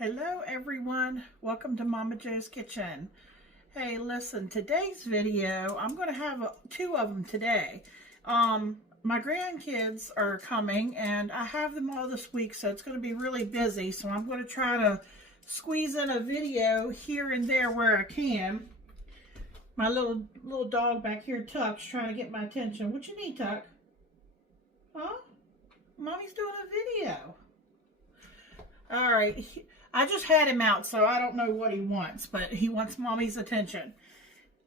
Hello everyone, welcome to Momma Jo's Kitchen. Hey, listen, today's video, I'm going to have two of them today. My grandkids are coming and I have them all this week, so it's going to be really busy. So I'm going to try to squeeze in a video here and there where I can. My little dog back here, Tuck's trying to get my attention. What you need, Tuck? Huh? Mommy's doing a video. All right. I just had him out, so I don't know what he wants, but he wants Mommy's attention.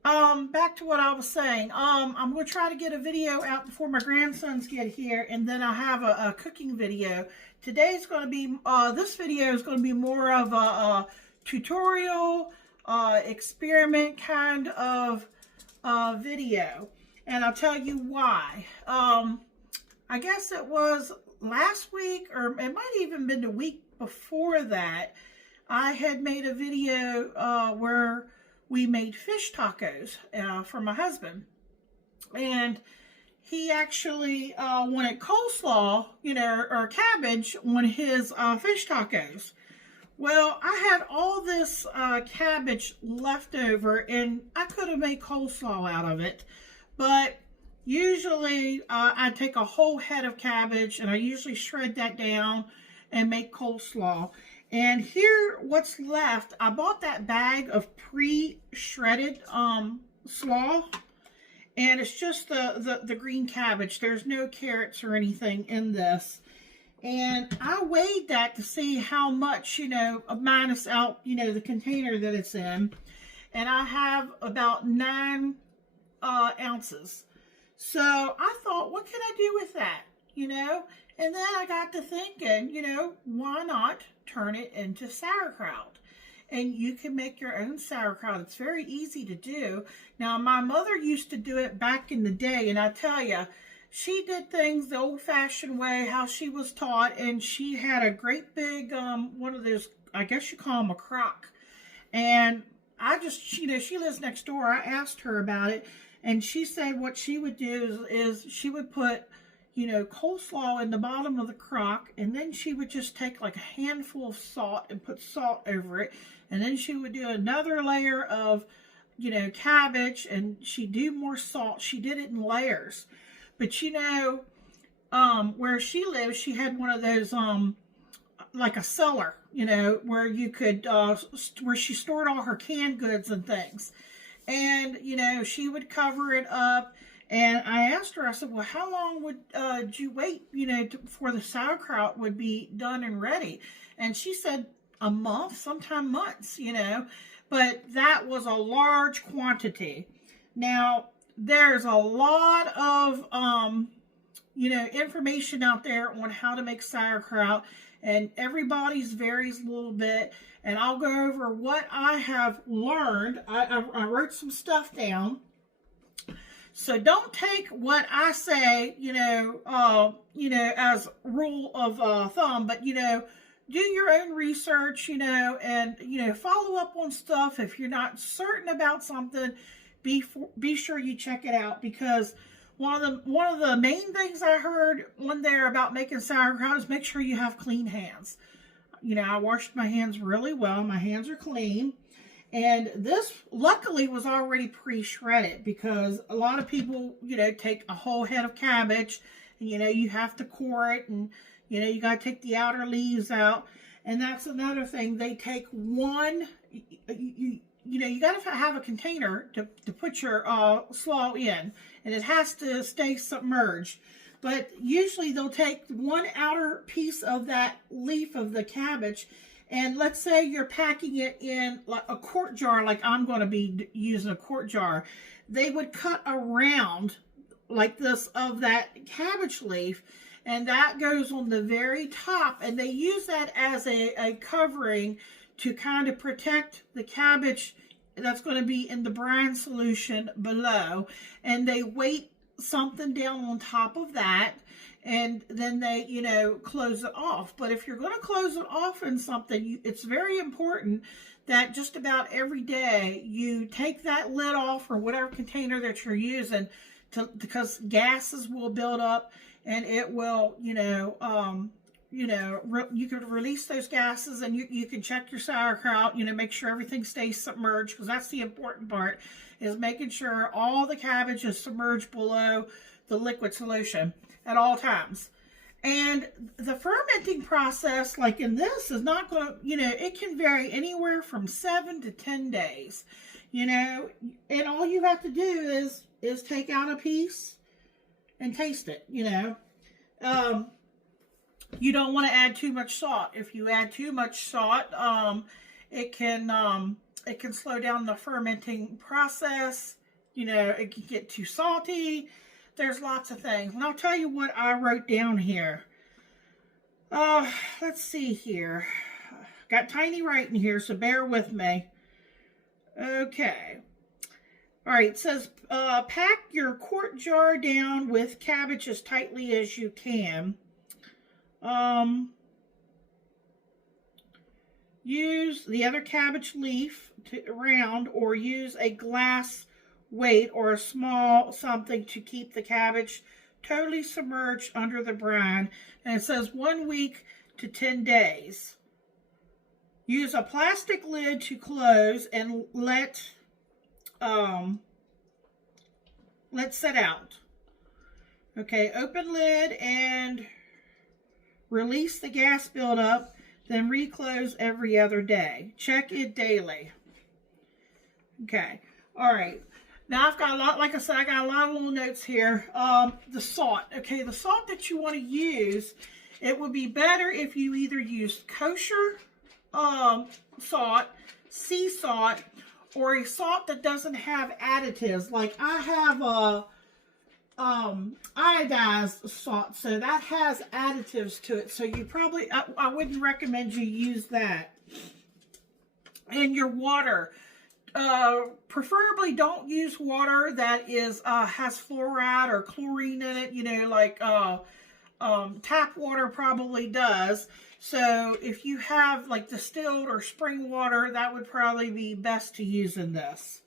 Back to what I was saying. I'm going to try to get a video out before my grandsons get here, and then I have a cooking video. Today's going to be, this video is going to be more of a tutorial, experiment kind of video. And I'll tell you why. I guess it was last week, or it might even been the week before that, I had made a video where we made fish tacos for my husband. And he actually wanted coleslaw, or cabbage on his fish tacos. Well, I had all this cabbage left over, and I could have made coleslaw out of it. But usually I take a whole head of cabbage, and I usually shred that down and make coleslaw. And here, what's left, I bought that bag of pre-shredded slaw, and it's just the green cabbage. There's no carrots or anything in this. And I weighed that to see how much, minus out, the container that it's in. And I have about 9 ounces. So I thought, what can I do with that, And then I got to thinking, why not turn it into sauerkraut? And you can make your own sauerkraut. It's very easy to do. Now, my mother used to do it back in the day, and I tell you, she did things the old-fashioned way, how she was taught, and she had a great big, one of those, I guess you call them a crock. And I just, she lives next door. I asked her about it, and she said what she would do is she would put coleslaw in the bottom of the crock, and then she would just take like a handful of salt and put salt over it, and then she would do another layer of, cabbage, and she'd do more salt. She did it in layers. But where she lives, she had one of those, like a cellar, where you could, where she stored all her canned goods and things. And, she would cover it up. And I asked her, I said, well, how long would you wait, before the sauerkraut would be done and ready? And she said a month, sometime months, But that was a large quantity. Now, there's a lot of, information out there on how to make sauerkraut. And everybody's varies a little bit. And I'll go over what I have learned. I wrote some stuff down. So don't take what I say, as rule of thumb, but, do your own research, and, follow up on stuff. If you're not certain about something, be sure you check it out, because one of the main things I heard on there about making sauerkraut is make sure you have clean hands. I washed my hands really well. My hands are clean. And this, luckily, was already pre-shredded, because a lot of people, take a whole head of cabbage, and, you have to core it, and, you got to take the outer leaves out. And that's another thing. They take one, you got to have a container to put your slaw in, and it has to stay submerged. But usually they'll take one outer piece of that leaf of the cabbage, and let's say you're packing it in like a quart jar, like I'm going to be using a quart jar. They would cut around like this of that cabbage leaf, and that goes on the very top. And they use that as a covering to kind of protect the cabbage that's going to be in the brine solution below. And they weight something down on top of that, and then they, close it off. But if you're going to close it off in something, it's very important that just about every day you take that lid off, or whatever container that you're using, because gases will build up, and it will, you know, you can release those gases, and you can check your sauerkraut, you know, make sure everything stays submerged, because that's the important part, is making sure all the cabbage is submerged below the liquid solution at all times. And the fermenting process, like in this, is not going to, you know, it can vary anywhere from 7 to 10 days, you know, and all you have to do is take out a piece and taste it, you know. You don't want to add too much salt. If you add too much salt, it can slow down the fermenting process. You know, it can get too salty. There's lots of things. And I'll tell you what I wrote down here. Let's see here. Got tiny writing here, so bear with me. Okay. All right, it says, pack your quart jar down with cabbage as tightly as you can. Use the other cabbage leaf round, or use a glass weight or a small something to keep the cabbage totally submerged under the brine. And it says 1 week to 10 days. Use a plastic lid to close and let set out. Okay, open lid and release the gas buildup, then reclose every other day. Check it daily. Okay, all right. Now I've got a lot, like I said, I got a lot of little notes here. The salt. Okay, the salt that you want to use, it would be better if you either used kosher salt, sea salt, or a salt that doesn't have additives. Like I have a iodized salt, so that has additives to it, so you probably, I wouldn't recommend you use that. And your water, preferably don't use water that is has fluoride or chlorine in it, you know, like tap water probably does. So if you have like distilled or spring water, that would probably be best to use in this.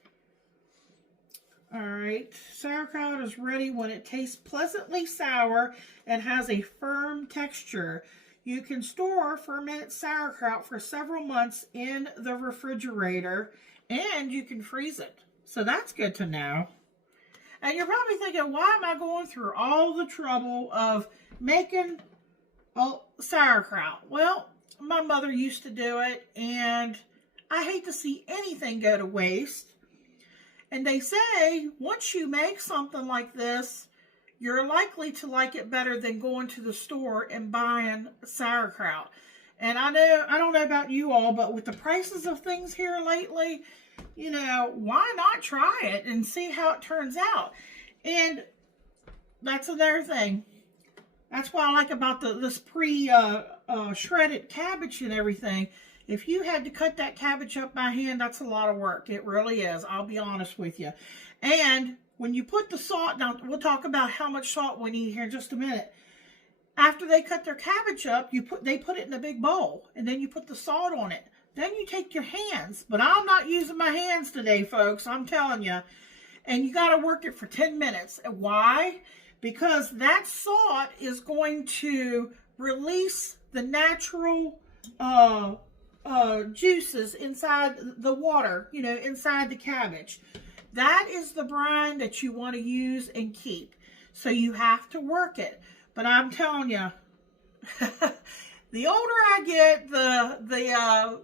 All right, sauerkraut is ready when it tastes pleasantly sour and has a firm texture. You can store fermented sauerkraut for several months in the refrigerator, and you can freeze it. So that's good to know. And you're probably thinking, why am I going through all the trouble of making sauerkraut? Well, my mother used to do it, and I hate to see anything go to waste. And they say, once you make something like this, you're likely to like it better than going to the store and buying sauerkraut. And I don't know about you all, but with the prices of things here lately, you know, why not try it and see how it turns out? And that's another thing. That's what I like about this pre-shredded cabbage and everything. If you had to cut that cabbage up by hand, that's a lot of work. It really is. I'll be honest with you. And when you put the salt, now we'll talk about how much salt we need here in just a minute. After they cut their cabbage up, they put it in a big bowl, and then you put the salt on it. Then you take your hands, but I'm not using my hands today, folks. I'm telling you. And you got to work it for 10 minutes. And why? Because that salt is going to release the natural juices inside the water, you know, inside the cabbage. That is the brine that you want to use and keep. So you have to work it. But I'm telling you, the older I get, the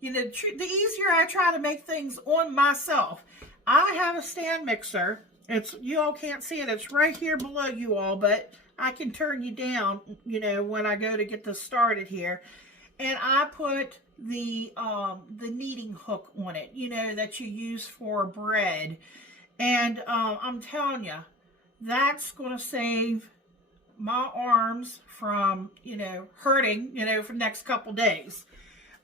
easier I try to make things on myself. I have a stand mixer. You all can't see it. It's right here below you all, but I can turn you down, you know, when I go to get this started here. And I put the kneading hook on it, you know, that you use for bread. And I'm telling you, that's going to save my arms from, you know, hurting, you know, for the next couple days.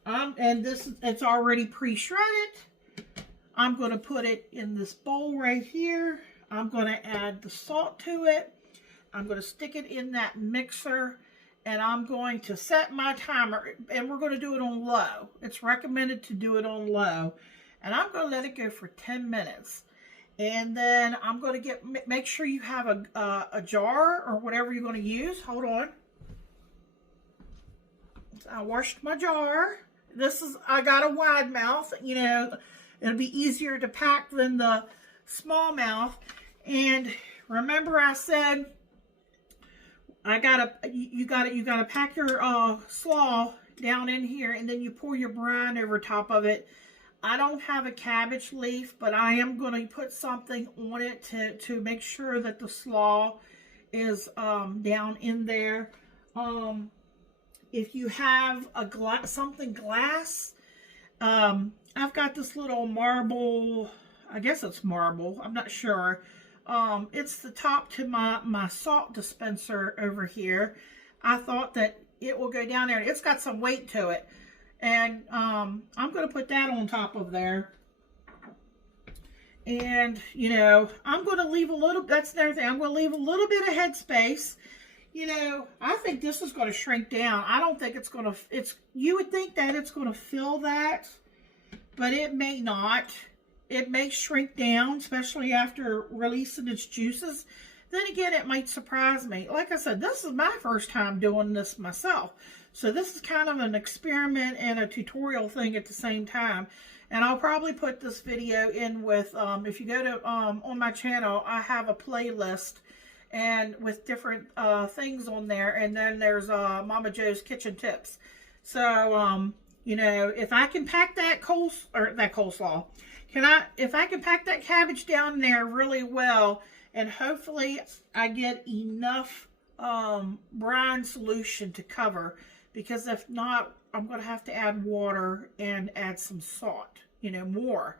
And it's already pre-shredded. I'm going to put it in this bowl right here. I'm going to add the salt to it. I'm going to stick it in that mixer. And I'm going to set my timer, and we're going to do it on low. It's recommended to do it on low. And I'm going to let it go for 10 minutes. And then I'm going to make sure you have a jar or whatever you're going to use. Hold on. I washed my jar. I got a wide mouth, you know, it'll be easier to pack than the small mouth. And remember I said, you gotta pack your slaw down in here, and then you pour your brine over top of it. I don't have a cabbage leaf, but I am going to put something on it to make sure that the slaw is down in there. If you have something glass, I've got this little marble, I guess it's marble, I'm not sure. It's the top to my salt dispenser over here. I thought that it will go down there. It's got some weight to it. And I'm going to put that on top of there. And, you know, I'm going to leave a little, that's another thing, I'm going to leave a little bit of headspace. You know, I think this is going to shrink down. I don't think it's going to, you would think that it's going to fill that, but it may not. It may shrink down, especially after releasing its juices. Then again, it might surprise me. Like I said, this is my first time doing this myself. So this is kind of an experiment and a tutorial thing at the same time. And I'll probably put this video in with, if you go to, on my channel, I have a playlist and with different things on there. And then there's Momma Jo's Kitchen Tips. So, you know, if I can pack that coleslaw, if I can pack that cabbage down there really well, and hopefully I get enough brine solution to cover, because if not, I'm going to have to add water and add some salt, you know, more,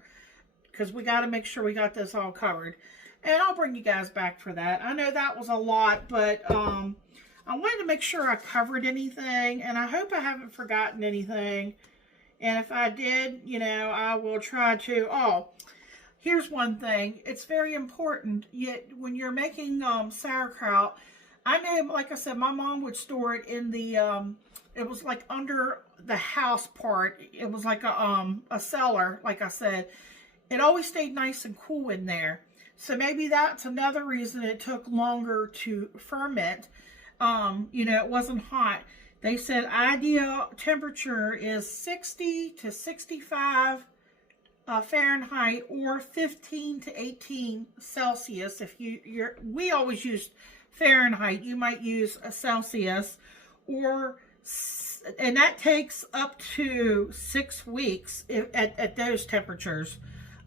because we got to make sure we got this all covered. And I'll bring you guys back for that. I know that was a lot, but I wanted to make sure I covered anything, and I hope I haven't forgotten anything. And if I did, you know, I will try to. Oh, here's one thing. It's very important. Yet when you're making sauerkraut, I know, like I said, my mom would store it in the, it was like under the house part. It was like a cellar, like I said. It always stayed nice and cool in there. So maybe that's another reason it took longer to ferment. You know, it wasn't hot. They said ideal temperature is 60 to 65 Fahrenheit or 15 to 18 Celsius. If we always used Fahrenheit. You might use a Celsius, and that takes up to 6 weeks at those temperatures.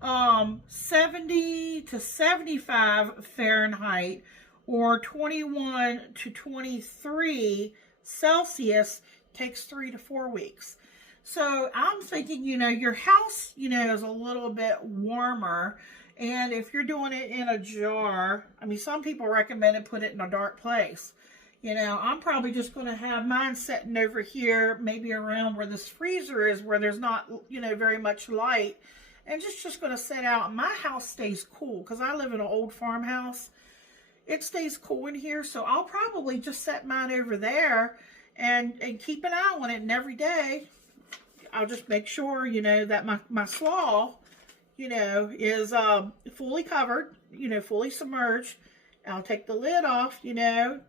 70 to 75 Fahrenheit or 21 to 23 Celsius takes 3 to 4 weeks. So I'm thinking, you know, your house, you know, is a little bit warmer. And if you're doing it in a jar, I mean, some people recommend put it in a dark place. You know, I'm probably just going to have mine sitting over here, maybe around where this freezer is, where there's not, you know, very much light. And just going to sit out. My house stays cool because I live in an old farmhouse. It stays cool in here, so I'll probably just set mine over there and keep an eye on it. And every day, I'll just make sure, you know, that my slaw, you know, is fully covered, you know, fully submerged. I'll take the lid off, you know,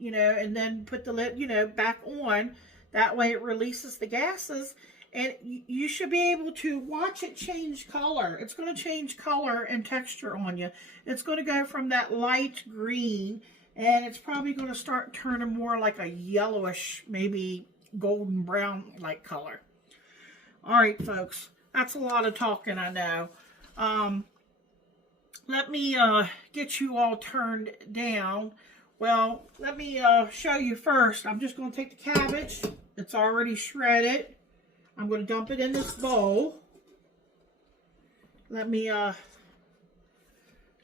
and then put the lid, you know, back on. That way it releases the gases. And you should be able to watch it change color. It's going to change color and texture on you. It's going to go from that light green, and it's probably going to start turning more like a yellowish, maybe golden brown like color. All right, folks. That's a lot of talking, I know. Let me get you all turned down. Well, let me show you first. I'm just going to take the cabbage. It's already shredded. I'm going to dump it in this bowl. Let me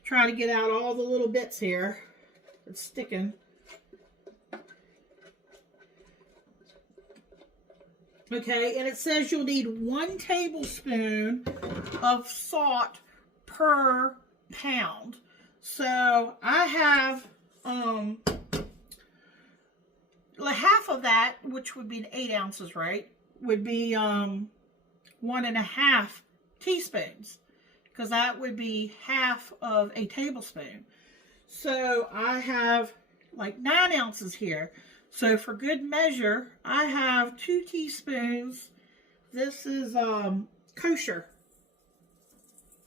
try to get out all the little bits here. It's sticking. Okay, and it says you'll need 1 tablespoon of salt per pound. So I have half of that, which would be 8 ounces, right? Would be 1.5 teaspoons, because that would be half of a tablespoon. So I have like 9 ounces here. So for good measure, I have 2 teaspoons. This is kosher.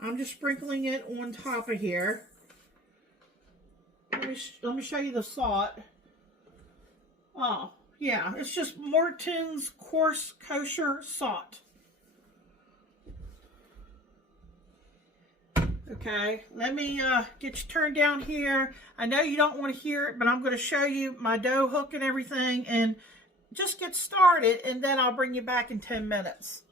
I'm just sprinkling it on top of here. Let me show you the salt. Oh, yeah, it's just Morton's coarse kosher salt. Okay, let me get you turned down here. I know you don't want to hear it, but I'm going to show you my dough hook and everything, and just get started, and then I'll bring you back in 10 minutes.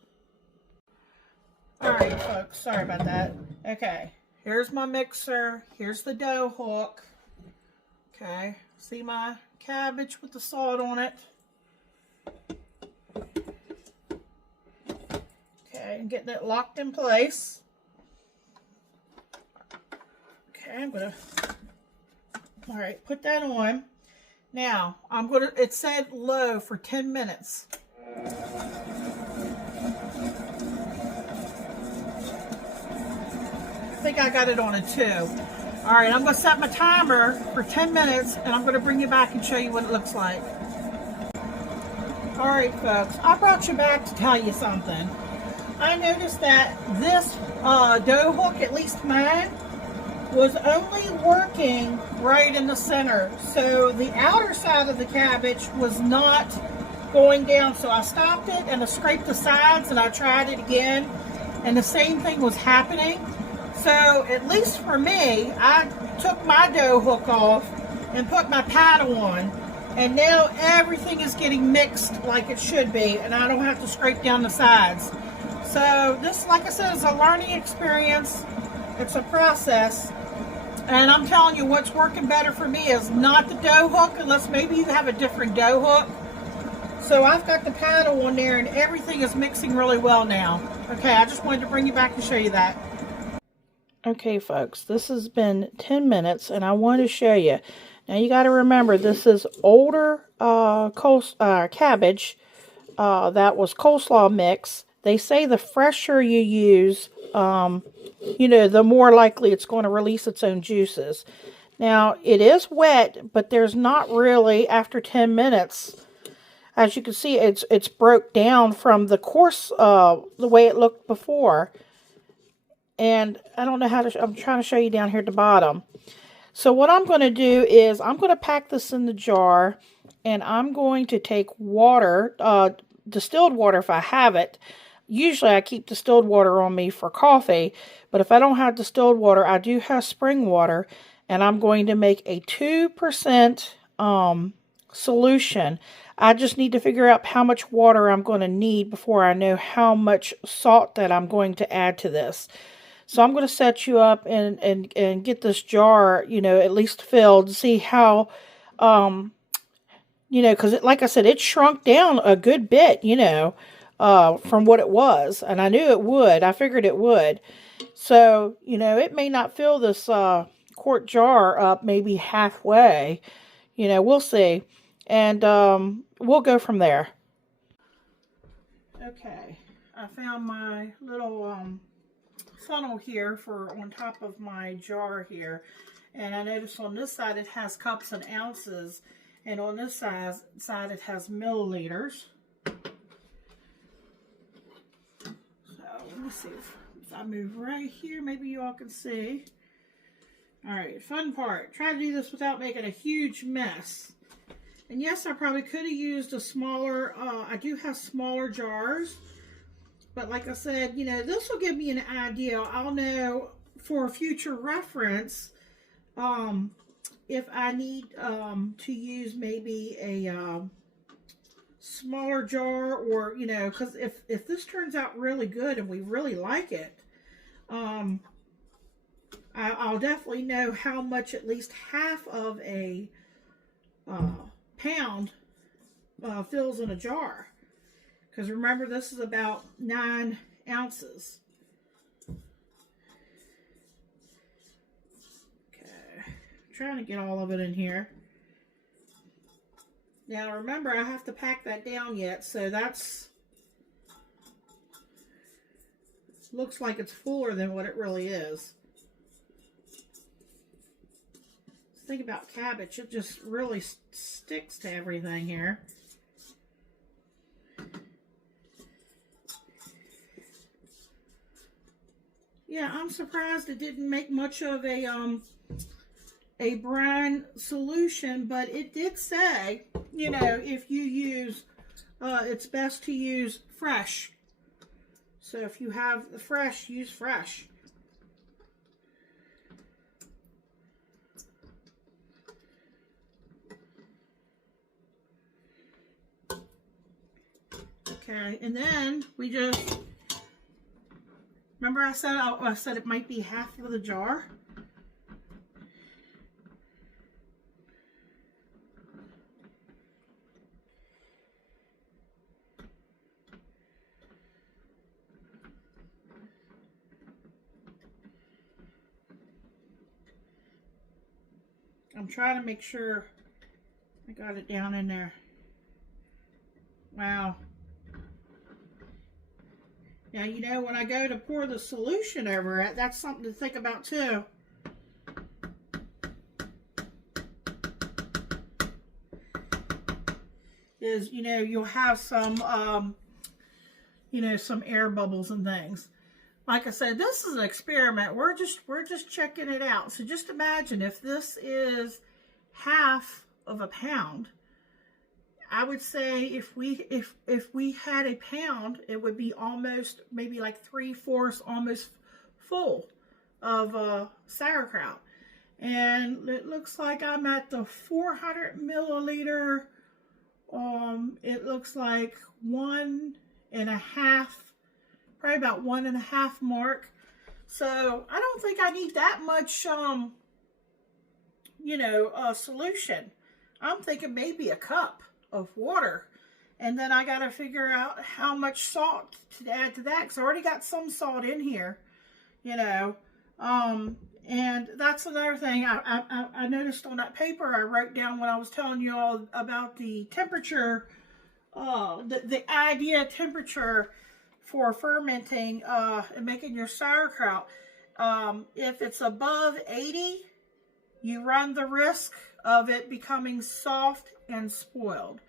All right, folks, sorry about that. Okay, here's my mixer. Here's the dough hook. Okay, see my cabbage with the salt on it. Okay, and getting it locked in place. Okay, all right, put that on. Now, it said low for 10 minutes. I think I got it on a 2. All right, I'm going to set my timer for 10 minutes, and I'm going to bring you back and show you what it looks like. All right, folks, I brought you back to tell you something. I noticed that this dough hook, at least mine, was only working right in the center. So the outer side of the cabbage was not going down. So I stopped it and I scraped the sides and I tried it again. And the same thing was happening. So at least for me, I took my dough hook off and put my paddle on. And now everything is getting mixed like it should be. And I don't have to scrape down the sides. So this, like I said, is a learning experience. It's a process. And I'm telling you, what's working better for me is not the dough hook, unless maybe you have a different dough hook. So I've got the paddle on there and everything is mixing really well now. Okay, I just wanted to bring you back and show you that. Okay, folks, this has been 10 minutes and I want to show you. Now you got to remember, this is older cabbage that was coleslaw mix. They say the fresher you use, you know, the more likely it's going to release its own juices. Now, it is wet, but there's not really, after 10 minutes, as you can see, it's broke down from the coarse, the way it looked before. And I don't know how to, I'm trying to show you down here at the bottom. So what I'm going to do is, I'm going to pack this in the jar, and I'm going to take water, distilled water if I have it. Usually I keep distilled water on me for coffee, but if I don't have distilled water, I do have spring water, and I'm going to make a 2% solution. I just need to figure out how much water I'm going to need before I know how much salt that I'm going to add to this. So I'm going to set you up and get this jar, you know, at least filled, see how, you know, because like I said, it shrunk down a good bit, you know, from what it was, and I knew it would. I figured it would. So, you know, it may not fill this quart jar up maybe halfway. You know, we'll see. And we'll go from there. Okay, I found my little funnel here for on top of my jar here. And I noticed on this side it has cups and ounces, and on this side it has milliliters. Let me see if I move right here, maybe you all can see. All right, fun part. Try to do this without making a huge mess. And yes, I probably could have used a smaller, I do have smaller jars. But like I said, you know, this will give me an idea. I'll know for future reference if I need to use maybe a smaller jar, or, you know, because if this turns out really good and we really like it, I'll definitely know how much at least half of a pound fills in a jar. Because remember, this is about 9 ounces. Okay, trying to get all of it in here. Now remember, I have to pack that down yet, so that's looks like it's fuller than what it really is. I thing about cabbage. It just really sticks to everything here. Yeah, I'm surprised it didn't make much of a brine solution, but it did say, you know, if you use, it's best to use fresh. So if you have the fresh, use fresh. Okay, and then we just, remember I said it might be half of the jar? I'm trying to make sure I got it down in there. Wow. Now, you know, when I go to pour the solution over it, that's something to think about too. Is, you know, you'll have some, you know, some air bubbles and things. Like I said, this is an experiment. We're just checking it out. So just imagine if this is half of a pound. I would say if we had a pound, it would be almost maybe like 3/4 almost full of sauerkraut. And it looks like I'm at the 400 milliliter. It looks like 1.5, probably about 1.5 mark. So I don't think I need that much, you know, solution. I'm thinking maybe a cup of water, and then I got to figure out how much salt to add to that, because I already got some salt in here, you know. And that's another thing I noticed on that paper I wrote down when I was telling you all about the temperature, the idea temperature for fermenting and making your sauerkraut. If it's above 80, you run the risk of it becoming soft and spoiled.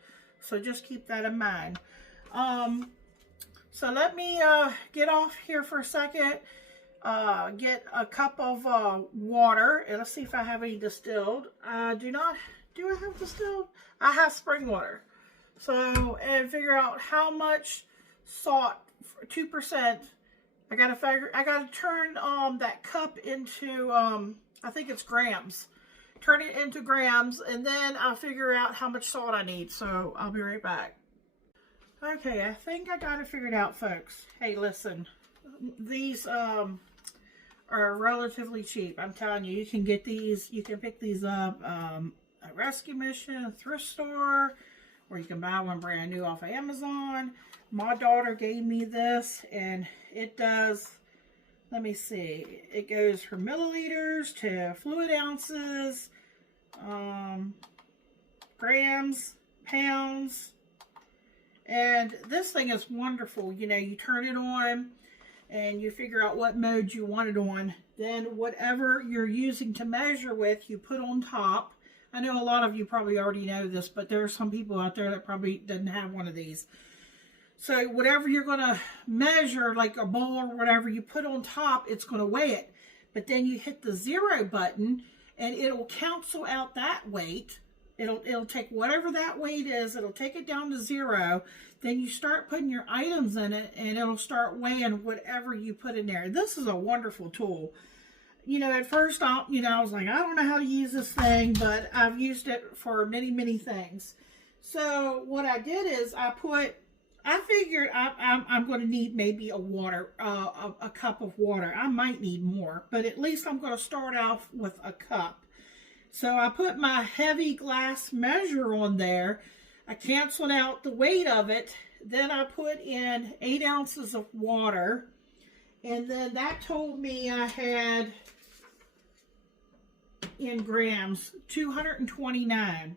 So just keep that in mind. So let me get off here for a second. Get a cup of water, and let's see if I have any distilled. Do I have distilled? I have spring water. So, and figure out how much salt, 2%. I gotta turn that cup into I think it's grams. Turn it into grams, and then I'll figure out how much salt I need. So I'll be right back. Okay, I think I got it figured out, folks. Hey, listen, these are relatively cheap. I'm telling you, you can get these, you can pick these up at Rescue Mission, a thrift store, or you can buy one brand new off of Amazon. My daughter gave me this, and it does, let me see, it goes from milliliters to fluid ounces, grams, pounds, and this thing is wonderful. You know, you turn it on, and you figure out what mode you want it on. Then whatever you're using to measure with, you put on top. I know a lot of you probably already know this, but there are some people out there that probably didn't have one of these. So whatever you're going to measure, like a bowl or whatever, you put on top, it's going to weigh it. But then you hit the 0 button, and it'll cancel out that weight. It'll take whatever that weight is, it'll take it down to 0. Then you start putting your items in it, and it'll start weighing whatever you put in there. This is a wonderful tool. You know, at first, I was like, I don't know how to use this thing, but I've used it for many, many things. So what I did is I figured I'm going to need maybe a cup of water. I might need more, but at least I'm going to start off with a cup. So I put my heavy glass measure on there. I canceled out the weight of it. Then I put in 8 ounces of water. And then that told me I had, in grams, 229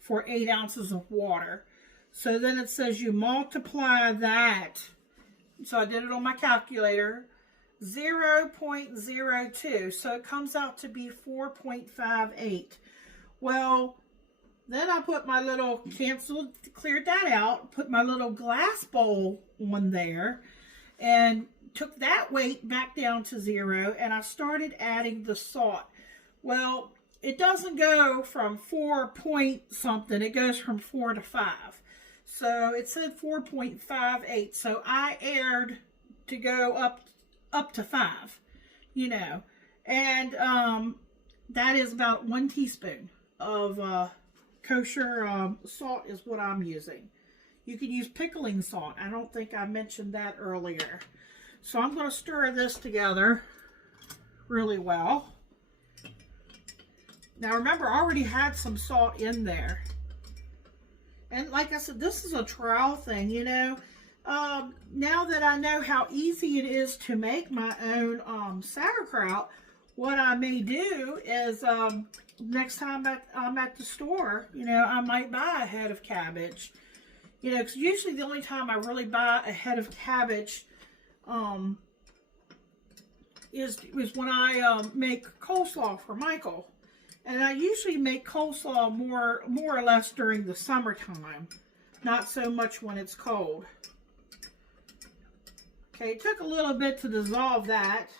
for 8 ounces of water. So then it says you multiply that. So I did it on my calculator. 0.02. So it comes out to be 4.58. Well, then I put my little, cleared that out, put my little glass bowl on there, and took that weight back down to 0, and I started adding the salt. Well, it doesn't go from 4 point something, it goes from 4 to 5. So it said 4.58, so I aired to go up to 5, you know. And that is about 1 teaspoon of kosher salt is what I'm using. You can use pickling salt. I don't think I mentioned that earlier. So I'm going to stir this together really well. Now remember, I already had some salt in there. And like I said, this is a trial thing, you know. Now that I know how easy it is to make my own sauerkraut, what I may do is next time I'm at the store, you know, I might buy a head of cabbage. You know, because usually the only time I really buy a head of cabbage is when I make coleslaw for Michael. And I usually make coleslaw more or less during the summertime, not so much when it's cold. Okay, it took a little bit to dissolve that.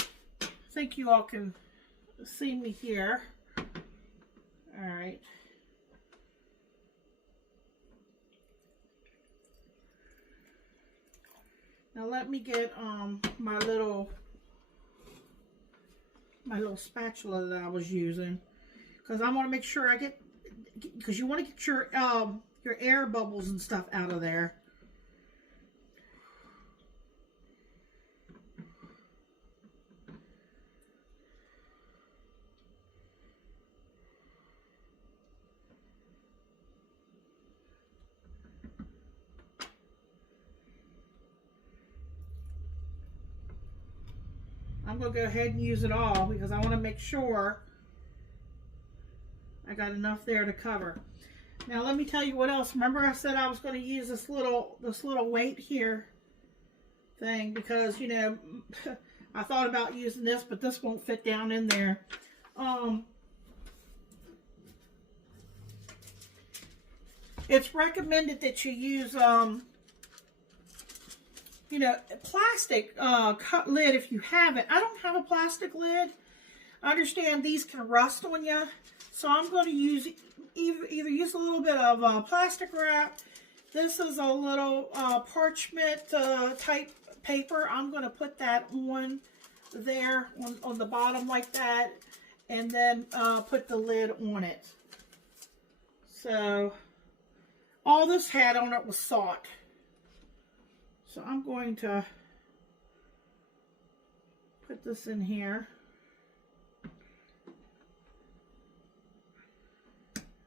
I think you all can see me here. All right. Now let me get my little spatula that I was using, because I want to make sure because you want to get your air bubbles and stuff out of there. I'm going to go ahead and use it all because I want to make sure I got enough there to cover. Now let me tell you what else. Remember I said I was going to use this little weight here thing because, you know, I thought about using this, but this won't fit down in there. It's recommended that you use you know, plastic lid if you have it. I don't have a plastic lid. I understand these can rust on you, so I'm going to use either use a little bit of plastic wrap. This is a little parchment type paper. I'm going to put that on there on the bottom like that, and then put the lid on it. So all this had on it was salt. So I'm going to put this in here.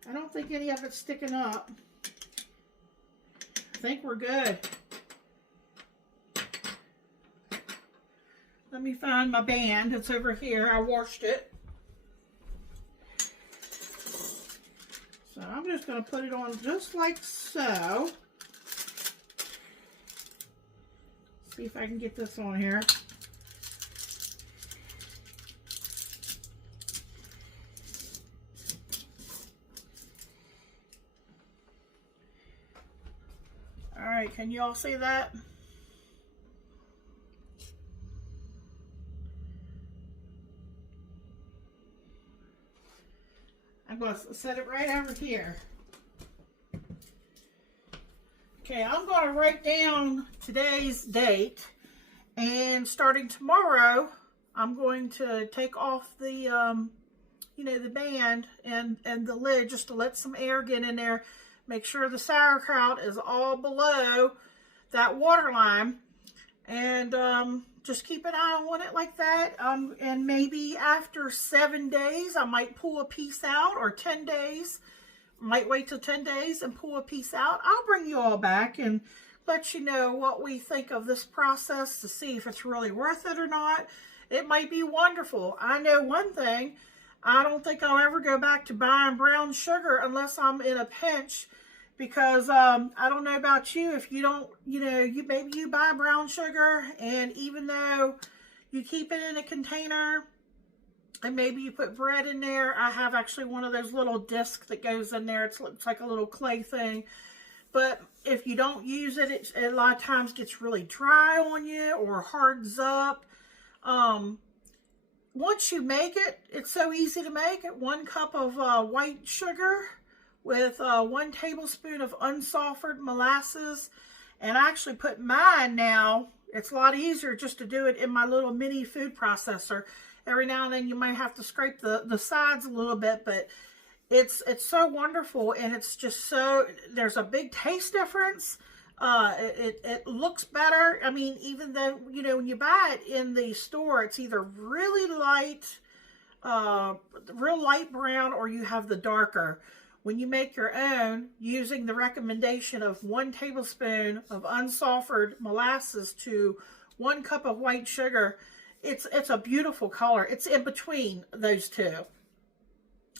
I don't think any of it's sticking up. I think we're good. Let me find my band. It's over here. I washed it. So I'm just going to put it on just like so. See if I can get this on here. All right, can you all see that? I'm going to set it right over here. Okay, I'm going to write down today's date, and starting tomorrow, I'm going to take off the, you know, the band and the lid just to let some air get in there. Make sure the sauerkraut is all below that water line, and just keep an eye on it like that. And maybe after 7 days, I might pull a piece out, or 10 days. Might wait till 10 days and pull a piece out. I'll bring you all back and let you know what we think of this process to see if it's really worth it or not. It might be wonderful. I know one thing. I don't think I'll ever go back to buying brown sugar unless I'm in a pinch because I don't know about you, if you don't, maybe you buy brown sugar, and even though you keep it in a container and maybe you put bread in there, I have actually one of those little discs that goes in there. It's like a little clay thing. But if you don't use it, it a lot of times gets really dry on you or hardens up. Once you make it, it's so easy to make it. 1 cup of white sugar with 1 tablespoon of unsulfured molasses. And I actually put mine now. It's a lot easier just to do it in my little mini food processor. Every now and then you might have to scrape the sides a little bit, but it's so wonderful, and it's just so, there's a big taste difference. It looks better. I mean, even though, when you buy it in the store, it's either really light, real light brown, or you have the darker. When you make your own, using the recommendation of 1 tablespoon of unsulfured molasses to 1 cup of white sugar, it's a beautiful color. It's in between those two.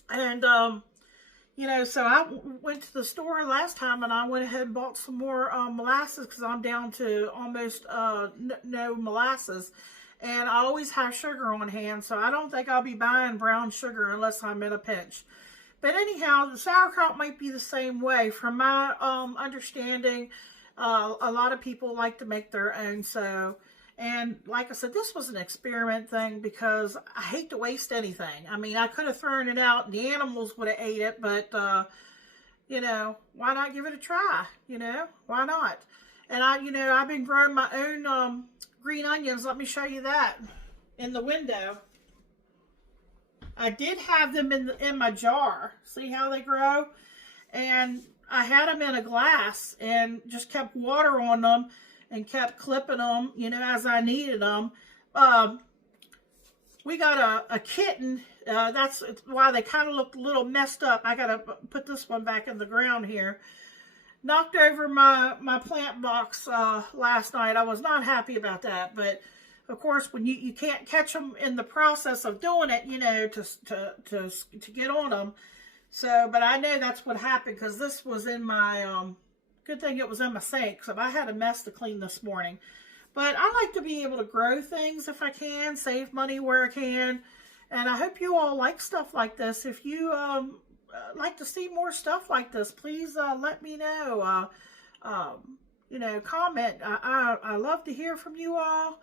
And, so I went to the store last time, and I went ahead and bought some more molasses, because I'm down to almost no molasses. And I always have sugar on hand, so I don't think I'll be buying brown sugar unless I'm in a pinch. But anyhow, the sauerkraut might be the same way. From my understanding, a lot of people like to make their own. And like I said, this was an experiment thing, because I hate to waste anything. I mean, I could have thrown it out and the animals would have ate it, but, why not give it a try? Why not? And I've been growing my own green onions. Let me show you that in the window. I did have them in my jar. See how they grow? And I had them in a glass and just kept water on them and kept clipping them, as I needed them. We got a kitten. That's why they kind of look a little messed up. I got to put this one back in the ground here. Knocked over my plant box last night. I was not happy about that. But, of course, when you can't catch them in the process of doing it, to get on them. So, but I know that's what happened, because this was in my... good thing it was in my sink, so I had a mess to clean this morning. But I like to be able to grow things if I can, save money where I can. And I hope you all like stuff like this. If you like to see more stuff like this, please let me know. Comment. I love to hear from you all.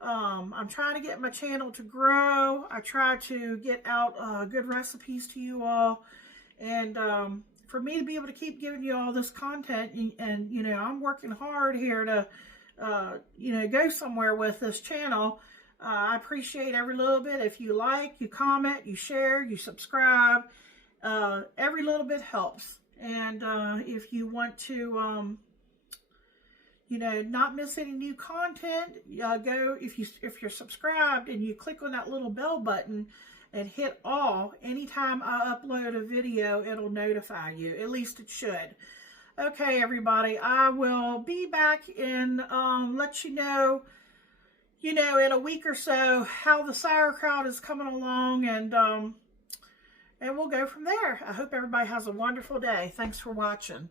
I'm trying to get my channel to grow. I try to get out good recipes to you all. And for me to be able to keep giving you all this content, and I'm working hard here to, go somewhere with this channel. I appreciate every little bit. If you like, you comment, you share, you subscribe. Every little bit helps. And if you want to, not miss any new content, if you're subscribed and you click on that little bell button and hit all. Anytime I upload a video, it'll notify you. At least it should. Okay, everybody. I will be back and let you know, in a week or so, how the sauerkraut is coming along, and we'll go from there. I hope everybody has a wonderful day. Thanks for watching.